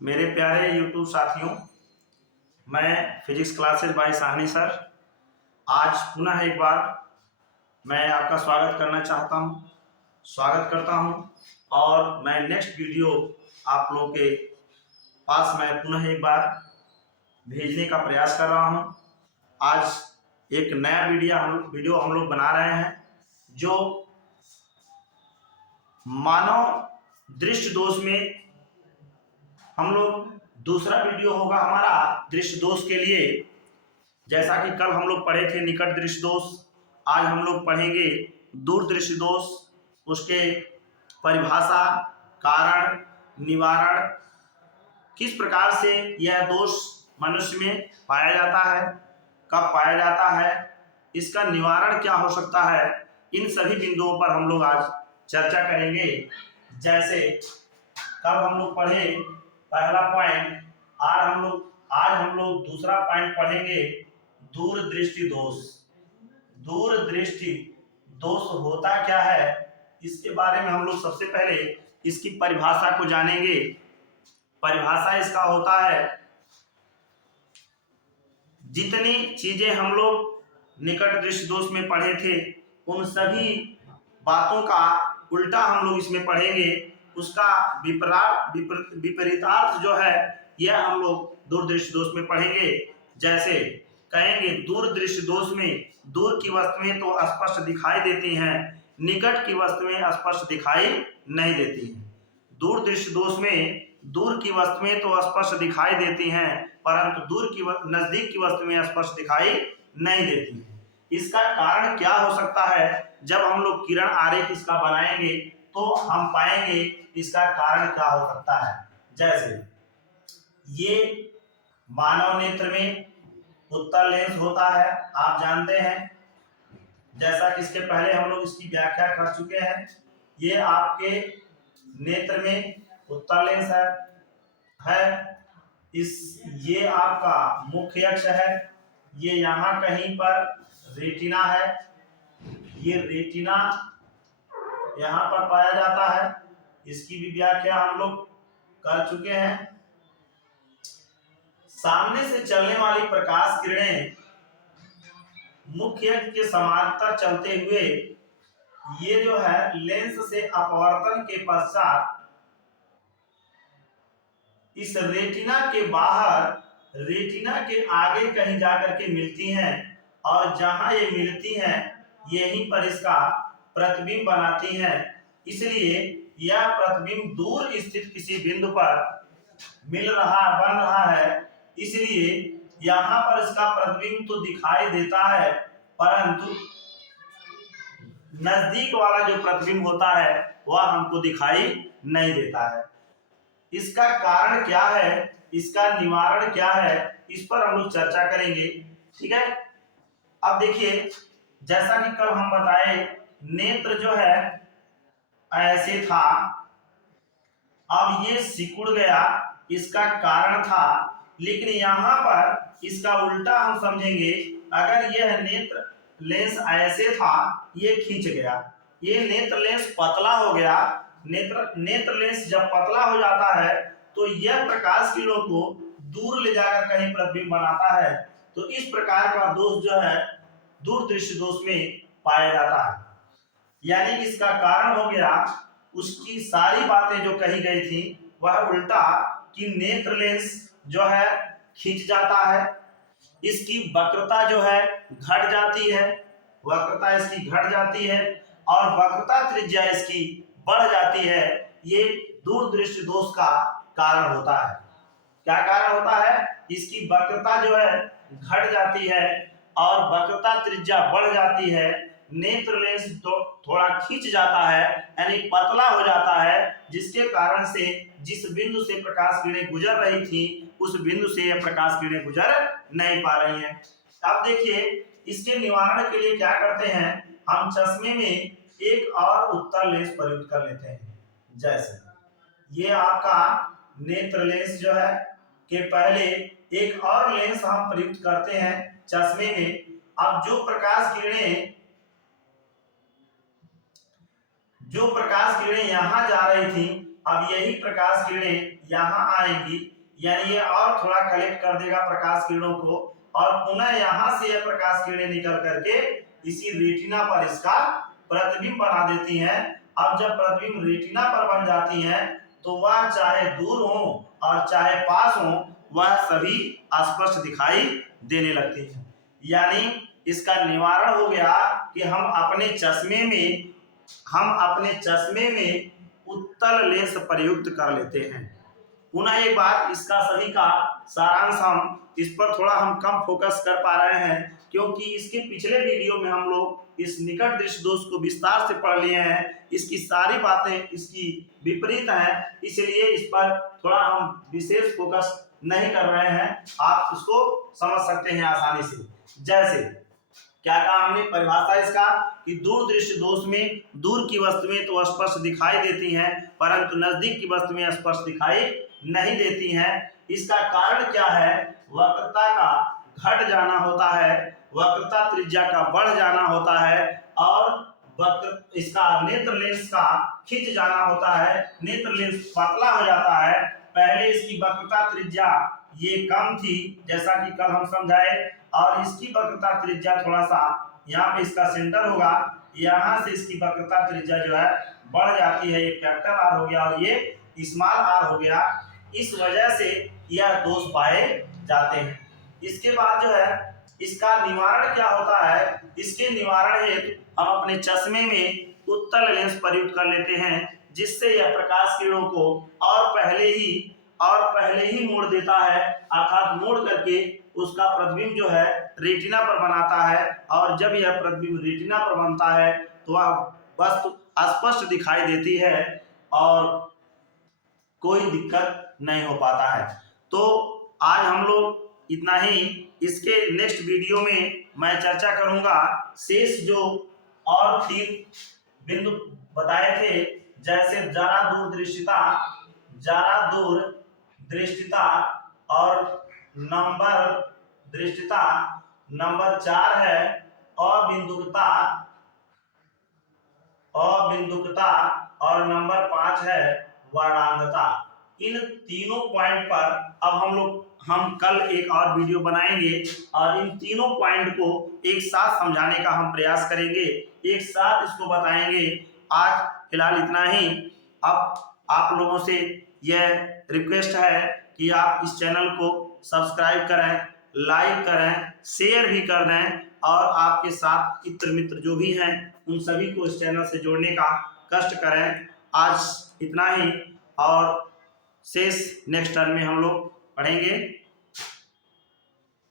मेरे प्यारे YouTube साथियों, मैं physics classes bye Sahni sir आज पुनः एक बार मैं आपका स्वागत करना चाहता हूं, स्वागत करता हूं और मैं नेक्स्ट वीडियो आप लोगों के पास मैं पुनः एक बार भेजने का प्रयास कर रहा हूं। आज एक नया वीडियो हम लोग बना रहे हैं जो मानव दृष्टि दोष में हम लोग दूसरा वीडियो होगा हमारा दृष्टि दोष के लिए। जैसा कि कल हम लोग पढ़े थे निकट दृष्टि दोष, आज हम लोग पढ़ेंगे दूर दृष्टि दोष, उसके परिभाषा, कारण, निवारण, किस प्रकार से यह दोष मनुष्य में पाया जाता है, कब पाया जाता है, इसका निवारण क्या हो सकता है, इन सभी बिंदुओं पर हम लोग आज चर्चा करेंगे। जैसे कल हम लोग पढ़े पहला पॉइंट, आज हम लोग दूसरा पॉइंट पढ़ेंगे दूर दृष्टि दोष। दूर दृष्टि दोष होता क्या है, इसके बारे में हम लोग सबसे पहले इसकी परिभाषा को जानेंगे। परिभाषा इसका होता है, जितनी चीजें हम लोग निकट दृष्टि दोष में पढ़े थे उन सभी बातों का उल्टा हम लोग इसमें पढ़ेंगे, उसका विपरीतार्थ जो है यह हम लोग दूर दृष्टि दोष में पढ़ेंगे। जैसे कहेंगे दूर दृष्टि दोष में दूर की वस्तुएं तो स्पष्ट दिखाई देती हैं, निकट की वस्तुएं स्पष्ट दिखाई नहीं देती हैं। दूर दृष्टि दोष में दूर की वस्तुएं तो स्पष्ट दिखाई देती हैं परंतु नजदीक की वस्तुएं स्पष्ट दिखाई नहीं देती हैं। इसका कारण क्या हो सकता है, जब हम लोग किरण आरेख इसका बनाएंगे तो हम पाएंगे इसका कारण क्या हो सकता है। जैसे ये मानव नेत्र में उत्तल लेंस होता है, आप जानते हैं, जैसा कि इसके पहले हम लोग इसकी व्याख्या कर चुके हैं। ये आपके नेत्र में उत्तल लेंस है। ये आपका मुख्य अक्ष है, ये यहाँ कहीं पर रेटिना है, ये रेटिना यहाँ पर पाया जाता है, इसकी भी व्याख्या हम लोग कर चुके हैं। सामने से चलने वाली प्रकाश किरणें मुख्य अक्ष के समांतर चलते हुए ये जो है लेंस से अपवर्तन के पश्चात इस रेटिना के बाहर, रेटिना के आगे कहीं जाकर के मिलती हैं और जहां ये मिलती हैं यहीं पर इसका प्रतिबिंब बनाती हैं। इसलिए यह प्रतिबिंब दूर स्थित किसी बिंदु पर बन रहा है, इसलिए यहाँ पर इसका प्रतिबिंब तो दिखाई देता है परंतु नजदीक वाला जो प्रतिबिंब होता है वह हमको दिखाई नहीं देता है। इसका कारण क्या है, इसका निवारण क्या है, इस पर हम लोग चर्चा करेंगे। ठीक है, अब देखिए जैसा कि कल हम बताए नेत्र जो है ऐसे था, अब ये सिकुड़ गया, इसका कारण था, लेकिन यहाँ पर इसका उल्टा हम समझेंगे। अगर यह नेत्र लेंस ऐसे था, ये खींच गया, ये नेत्र लेंस पतला हो गया। नेत्र लेंस जब पतला हो जाता है तो यह प्रकाश किरणों को दूर ले जाकर कहीं प्रतिबिंब बनाता है। तो इस प्रकार का दोष जो है दूर दृष्टि दोष में पाया जाता है। यानी कि इसका कारण हो गया, उसकी सारी बातें जो कही गई थी वह उल्टा, कि नेत्र लेंस जो है खींच जाता है, इसकी वक्रता जो है घट जाती है, वक्रता इसकी घट जाती है और वक्रता त्रिज्या इसकी बढ़ जाती है। ये दूर दृष्टि दोष का कारण होता है। क्या कारण होता है, इसकी वक्रता जो है घट जाती है और वक्रता त्रिज्या बढ़ जाती है। नेत्र लेंस तो थोड़ा खींच जाता है यानी पतला हो जाता है, जिसके कारण से जिस बिंदु से प्रकाश किरणें गुजर रही थी उस बिंदु से यह प्रकाश किरणें गुजर नहीं पा रही हैं। अब देखिए इसके निवारण के लिए क्या करते हैं, हम चश्मे में एक और उत्तल लेंस प्रयुक्त कर लेते हैं। जैसे ये आपका नेत्र लेंस जो है के पहले एक और लेंस हम प्रयुक्त करते हैं चश्मे में। अब जो प्रकाश किरणें यहाँ जा रही थी, अब यही प्रकाश किरणें यहाँ आएंगी, यानी ये और थोड़ा कलेक्ट कर देगा प्रकाश किरणों को, और पुनः यहाँ से ये प्रकाश किरणें निकल करके इसी रेटिना पर इसका प्रतिबिंब बना देती हैं। अब जब प्रतिबिंब रेटिना पर बन जाती हैं तो वह चाहे दूर हो और चाहे पास हो, वह सभी स्पष्ट दिखाई देने लगती है। यानी इसका निवारण हो गया कि हम अपने चश्मे में उत्तल लेंस प्रयुक्त कर लेते हैं। पुनः एक बार इसका सभी का सारांश हम इस पर थोड़ा हम कम फोकस कर पा रहे हैं, क्योंकि इसके पिछले वीडियो में हम लोग इस निकट दृष्टि दोष को विस्तार से पढ़ लिए हैं। इसकी सारी बातें इसकी विपरीत हैं, इसलिए इस पर थोड़ा हम विशेष फोकस नहीं कर रहे हैं। आप इसको समझ सकते हैं आसानी से। जैसे क्या कहा हमने परिभाषा इसका कि दूर दृष्टि दोष में दूर की वस्तुएं तो स्पष्ट दिखाई देती हैं, परंतु नजदीक की वस्तुएं स्पष्ट दिखाई नहीं देती हैं। इसका कारण क्या है? वक्रता का घट जाना होता है, वक्रता त्रिज्या का बढ़ जाना होता है, और वक्र इसका नेत्र लेंस का खिंच जाना होता है, नेत्र लेंस पतला हो जाता है। पहले इसकी वक्रता त्रिज्या ये कम थी, जैसा कि कल हम समझाए, और इसकी वक्रता त्रिज्या थोड़ा सा यहाँ पे इसका सेंटर होगा, यहाँ से इसकी वक्रता त्रिज्या जो है बढ़ जाती है। ये कैपिटल आर हो गया और ये स्मॉल आर हो गया। इस वजह से यह दोष पाए जाते हैं। इसके बाद जो है इसका निवारण क्या होता है? इसके निवारण हेतु हम अपने चश्मे में उत्तल लेंस प्रयुक्त कर लेते हैं, जिससे यह प्रकाश किरणों को और पहले ही मोड़ देता है, अर्थात मोड़ करके उसका प्रतिबिंब जो है रेटिना पर बनाता है। और जब यह प्रतिबिंब रेटिना पर बनता है तो वह वस्तु स्पष्ट दिखाई देती है और कोई दिक्कत नहीं हो पाता है। तो आज हम लोग इतना ही। इसके नेक्स्ट वीडियो में मैं चर्चा करूंगा शेष जो और 3 बिंदु बताए थे, जैसे जरा दूर दृष्टिता और नंबर 4 है अबिंदुकता, और नंबर 5 है वर्णांधता। इन तीनों पॉइंट पर अब हम कल एक और वीडियो बनाएंगे और इन तीनों पॉइंट को एक साथ समझाने का हम प्रयास करेंगे, एक साथ इसको बताएंगे। आज फिलहाल इतना ही। अब आप लोगों से यह रिक्वेस्ट है कि आप इस चैनल को सब्सक्राइब करें, लाइक करें, शेयर भी कर दें, और आपके साथ मित्र जो भी हैं उन सभी को इस चैनल से जोड़ने का कष्ट करें। आज इतना ही, और शेष नेक्स्ट टर्म में हम लोग पढ़ेंगे।